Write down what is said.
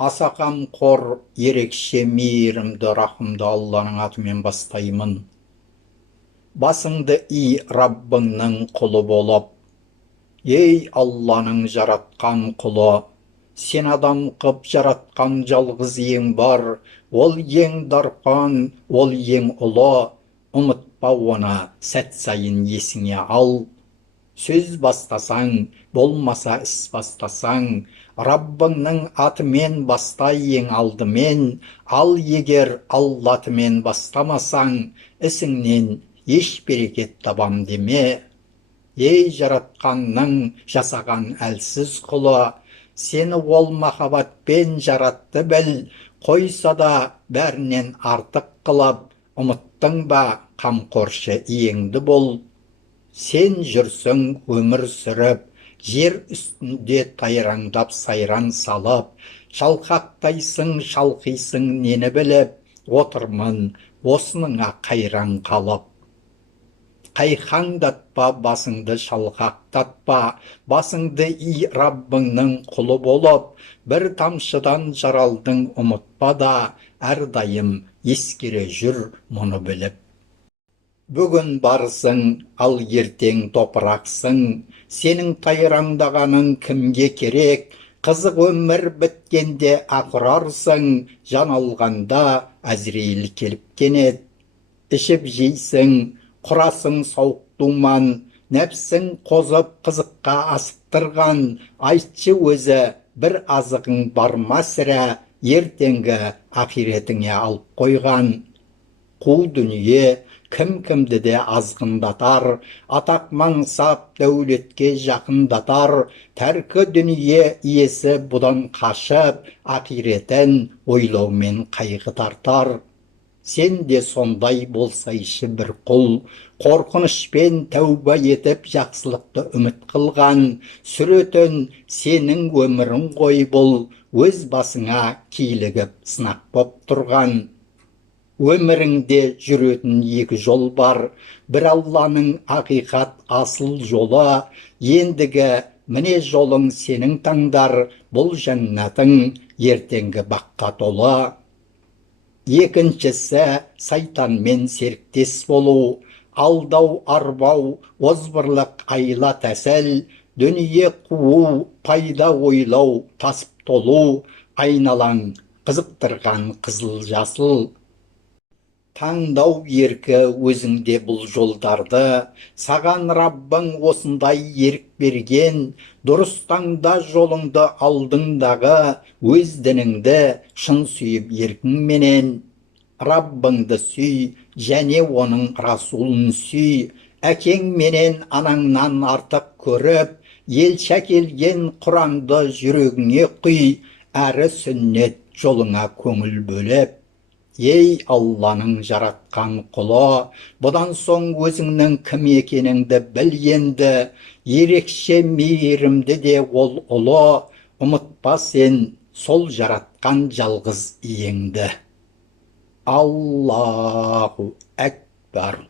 Аса қамқор, ерекше мейірімді, рахымды Алланың атымен бастаймын. Басыңды ий Раббыңның құлы болып. Ей Алланың жаратқан құлы, сен адам қып жаратқан жалғыз ең бар, ол ең дархан, ол ең ұлы. Ұмытпа оны, сәт сайын есіңе ал. Сөз бастасаң, болмаса іс бастасаң, Раббыңның атымен бастай ең алдымен, ал егер Алла атымен бастамасаң, ісіңнен еш берекет табам деме. Ей жаратқанның жасаған әлсіз құлы, сені ол махаббатпен жаратты біл, қойса да бәрінен артық қылып, ұмыттың ба қамқоршы иеңді бол. Сен жүрсің өмір сүріп, жер үстінде тайраңдап сайран салып, шалқақтайсың, шалқисың нені біліп, отырмын осыныңа қайран қалып. Қайқаңдатпа, басыңды шалқақтатпа, басыңды ий Раббыңның құлы болып, бір тамшыдан жаралдың ұмытпа да, әрдайым ескере жүр мұны біліп. Бүгін барсың, ал ертең топырақсың, сенің тайраңдағаның кімге керек? Қызық өмір біткенде ақырарсың, жан алғанда Әзірейіл келіп кенет. Ішіп жейсің, құрасың сауық думан, нәпсің қозып қызыққа асықтырған, айтшы өзі бір азығың бар ма сірә, ертеңгі ақиретіңе алып қойған. Қу дүние кім-кімді де азғындатар, атақ мансап дәулетке жақындатар, тәркі дүние иесі бұдан қашып, ақиретін ойлаумен қайғы тартар. Сен де сондай болсайшы бір құл, қорқынышпен тәуба етіп жақсылықты үміт қылған, сүретін сенің өмірің ғой бұл, өз басыңа килігіп сынақ боп тұрған. Өміріңде жүретін екі жол бар, бір Алланың ақиқат асыл жолы, ендігі міне жолың сенің таңдар, бұл жәннатың ертеңгі баққа толы. Екіншісі сайтанмен серіктес болу, алдау, арбау, озбырлық, айла тәсіл, дүние қуу, пайда ойлау, тасып толу, айналаң қызықтырған қызыл жасыл. Таңдау еркі өзіңде бұл жолдарды, саған Раббың осындай ерік берген, дұрыс таңда жолыңды алдыңдағы, өз дініңді шын сүйіп еркіңменен. Раббыңды сүй, және оның расулын сүй, әкең менен анаңнан артық көріп, елші әкелген Құранды жүрегіңе құй, әрі сүннет жолыңа көңіл бөліп. Ей Алланың жаратқан құлы, бұдан соң өзіңнің кім екеніңді біл енді, ерекше мейірімді де ол ұлы, ұмытпа сен сол жаратқан жалғыз иеңді. Аллаху әкбар.